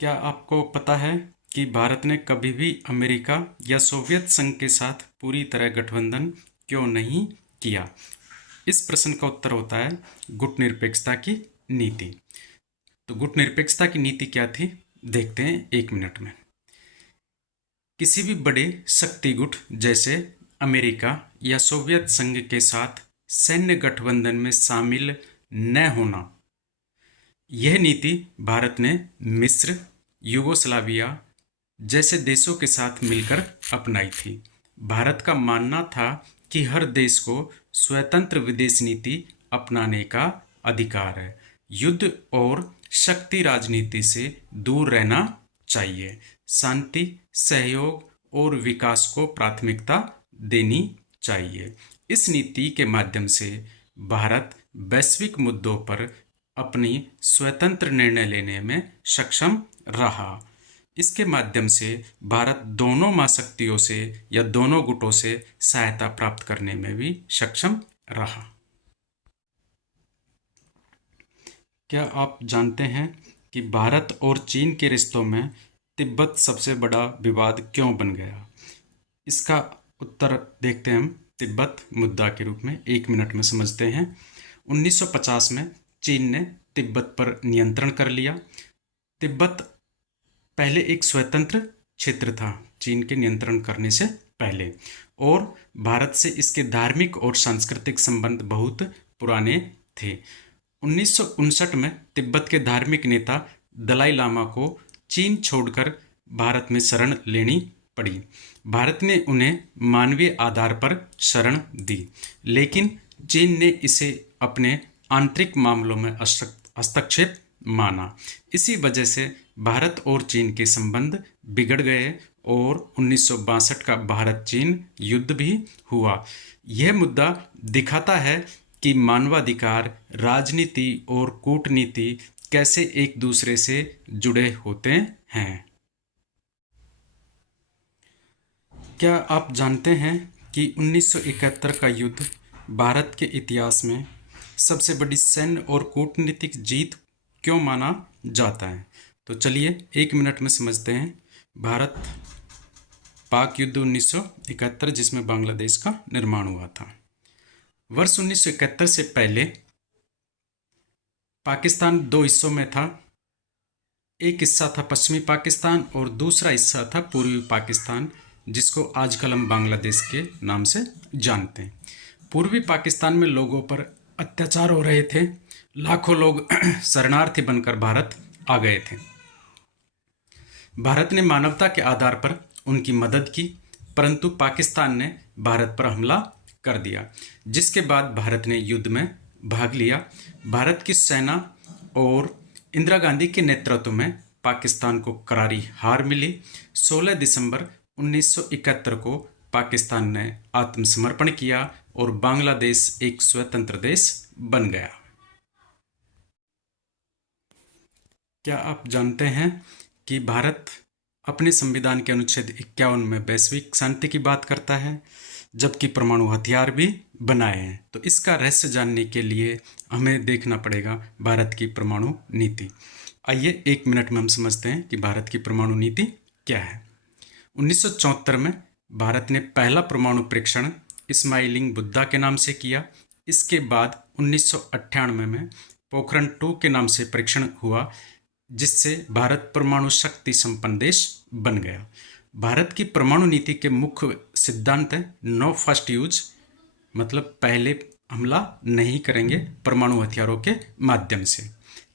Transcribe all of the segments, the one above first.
क्या आपको पता है कि भारत ने कभी भी अमेरिका या सोवियत संघ के साथ पूरी तरह गठबंधन क्यों नहीं किया? इस प्रश्न का उत्तर होता है गुटनिरपेक्षता की नीति। तो गुटनिरपेक्षता की नीति क्या थी, देखते हैं 1 मिनट में। किसी भी बड़े शक्ति गुट जैसे अमेरिका या सोवियत संघ के साथ सैन्य गठबंधन में शामिल न होना, यह नीति भारत ने मिस्र, यूगोस्लाविया जैसे देशों के साथ मिलकर अपनाई थी। भारत का मानना था कि हर देश को स्वतंत्र विदेश नीति अपनाने का अधिकार है। युद्ध और शक्ति राजनीति से दूर रहना चाहिए। शांति, सहयोग और विकास को प्राथमिकता देनी चाहिए। इस नीति के माध्यम से भारत वैश्विक मुद्दों पर अपनी स्वतंत्र निर्णय लेने में सक्षम रहा। इसके माध्यम से भारत दोनों महाशक्तियों से या दोनों गुटों से सहायता प्राप्त करने में भी सक्षम रहा। क्या आप जानते हैं कि भारत और चीन के रिश्तों में तिब्बत सबसे बड़ा विवाद क्यों बन गया? इसका उत्तर देखते हैं हम तिब्बत मुद्दा के रूप में। 1 मिनट में समझते हैं। 1950 में चीन ने तिब्बत पर नियंत्रण कर लिया। तिब्बत पहले एक स्वतंत्र क्षेत्र था चीन के नियंत्रण करने से पहले, और भारत से इसके धार्मिक और सांस्कृतिक संबंध बहुत पुराने थे। 1959 में तिब्बत के धार्मिक नेता दलाई लामा को चीन छोड़कर भारत में शरण लेनी पड़ी। भारत ने उन्हें मानवीय आधार पर शरण दी, लेकिन चीन ने इसे अपने आंतरिक मामलों में हस्तक्षेप माना। इसी वजह से भारत और चीन के संबंध बिगड़ गए और 1962 का भारत चीन युद्ध भी हुआ। यह मुद्दा दिखाता है कि मानवाधिकार, राजनीति और कूटनीति कैसे एक दूसरे से जुड़े होते हैं। क्या आप जानते हैं कि 1971 का युद्ध भारत के इतिहास में सबसे बड़ी सैन्य और कूटनीतिक जीत क्यों माना जाता है? तो चलिए 1 मिनट में समझते हैं। भारत पाक युद्ध 1971, जिसमें बांग्लादेश का निर्माण हुआ था। वर्ष 1971 से पहले पाकिस्तान 2 हिस्सों में था। एक हिस्सा था पश्चिमी पाकिस्तान और दूसरा हिस्सा था पूर्वी पाकिस्तान, जिसको आजकल हम बांग्लादेश के नाम से जानते हैं। पूर्वी पाकिस्तान में लोगों पर अत्याचार हो रहे थे। लाखों लोग शरणार्थी बनकर भारत आ गए थे। भारत ने मानवता के आधार पर उनकी मदद की, परंतु पाकिस्तान ने भारत पर हमला कर दिया, जिसके बाद भारत ने युद्ध में भाग लिया। भारत की सेना और इंदिरा गांधी के नेतृत्व में पाकिस्तान को करारी हार मिली। 16 दिसंबर 1971 को पाकिस्तान ने आत्मसमर्पण किया और बांग्लादेश एक स्वतंत्र देश बन गया। क्या आप जानते हैं कि भारत अपने संविधान के अनुच्छेद 51 में वैश्विक शांति की बात करता है, जबकि परमाणु हथियार भी बनाए हैं? तो इसका रहस्य जानने के लिए हमें देखना पड़ेगा भारत की परमाणु नीति। आइए 1 मिनट में हम समझते हैं कि भारत की परमाणु नीति क्या है। 1974 में भारत ने पहला परमाणु परीक्षण इस्माइलिंग बुद्धा के नाम से किया। इसके बाद 1998 में पोखरण 2 के नाम से परीक्षण हुआ, जिससे भारत परमाणु शक्ति संपन्न देश बन गया। भारत की परमाणु नीति के मुख्य सिद्धांत है नो फर्स्ट यूज, मतलब पहले हमला नहीं करेंगे परमाणु हथियारों के माध्यम से।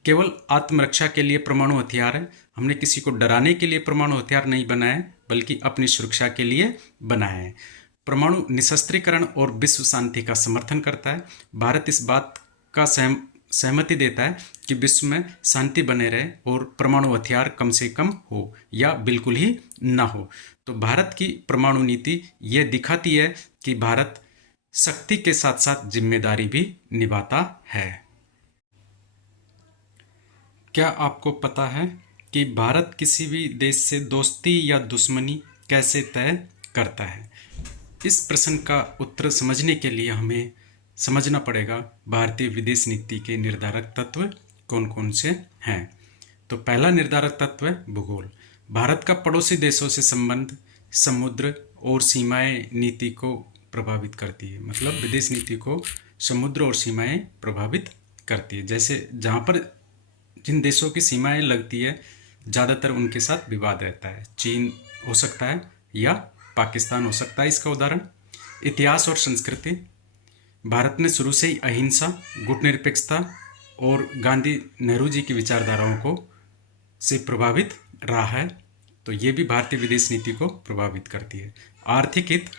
केवल आत्मरक्षा के लिए परमाणु हथियार है। हमने किसी को डराने के लिए परमाणु हथियार नहीं बनाए, बल्कि अपनी सुरक्षा के लिए बनाए हैं। परमाणु निशस्त्रीकरण और विश्व शांति का समर्थन करता है। भारत इस बात का सहमति देता है कि विश्व में शांति बने रहे और परमाणु हथियार कम से कम हो या बिल्कुल ही ना हो। तो भारत की परमाणु नीति ये दिखाती है कि भारत शक्ति के साथ साथ जिम्मेदारी भी निभाता है। क्या आपको पता है कि भारत किसी भी देश से दोस्ती या दुश्मनी कैसे तय करता है? इस प्रश्न का उत्तर समझने के लिए हमें समझना पड़ेगा भारतीय विदेश नीति के निर्धारक तत्व कौन कौन से हैं। तो पहला निर्धारक तत्व है भूगोल। भारत का पड़ोसी देशों से संबंध समुद्र और सीमाएं नीति को प्रभावित करती है। मतलब विदेश नीति को समुद्र और सीमाएं प्रभावित करती है। जैसे जहाँ पर जिन देशों की सीमाएं लगती है ज़्यादातर उनके साथ विवाद रहता है। चीन हो सकता है या पाकिस्तान हो सकता है इसका उदाहरण। इतिहास और संस्कृति, भारत ने शुरू से ही अहिंसा, गुटनिरपेक्षता और गांधी नेहरू जी की विचारधाराओं को से प्रभावित रहा है, तो ये भी भारतीय विदेश नीति को प्रभावित करती है। आर्थिक हित,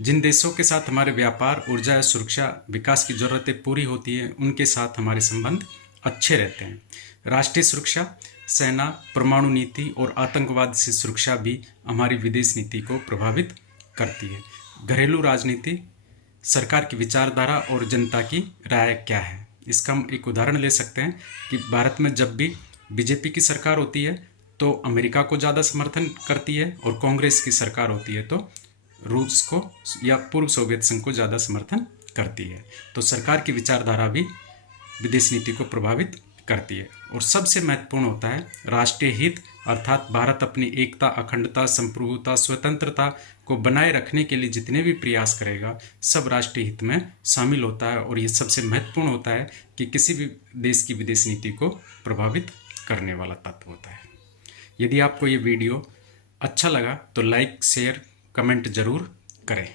जिन देशों के साथ हमारे व्यापार, ऊर्जा, सुरक्षा, विकास की जरूरतें पूरी होती है उनके साथ हमारे संबंध अच्छे रहते हैं। राष्ट्रीय सुरक्षा, सेना, परमाणु नीति और आतंकवाद से सुरक्षा भी हमारी विदेश नीति को प्रभावित करती है। घरेलू राजनीति, सरकार की विचारधारा और जनता की राय क्या है। इसका हम एक उदाहरण ले सकते हैं कि भारत में जब भी बीजेपी की सरकार होती है तो अमेरिका को ज़्यादा समर्थन करती है, और कांग्रेस की सरकार होती है तो रूस को या पूर्व सोवियत संघ को ज़्यादा समर्थन करती है। तो सरकार की विचारधारा भी विदेश नीति को प्रभावित करती है। और सबसे महत्वपूर्ण होता है राष्ट्रीय हित, अर्थात भारत अपनी एकता, अखंडता, संप्रभुता, स्वतंत्रता को बनाए रखने के लिए जितने भी प्रयास करेगा सब राष्ट्रीय हित में शामिल होता है। और ये सबसे महत्वपूर्ण होता है कि किसी भी देश की विदेश नीति को प्रभावित करने वाला तत्व होता है। यदि आपको ये वीडियो अच्छा लगा तो लाइक, शेयर, कमेंट जरूर करें।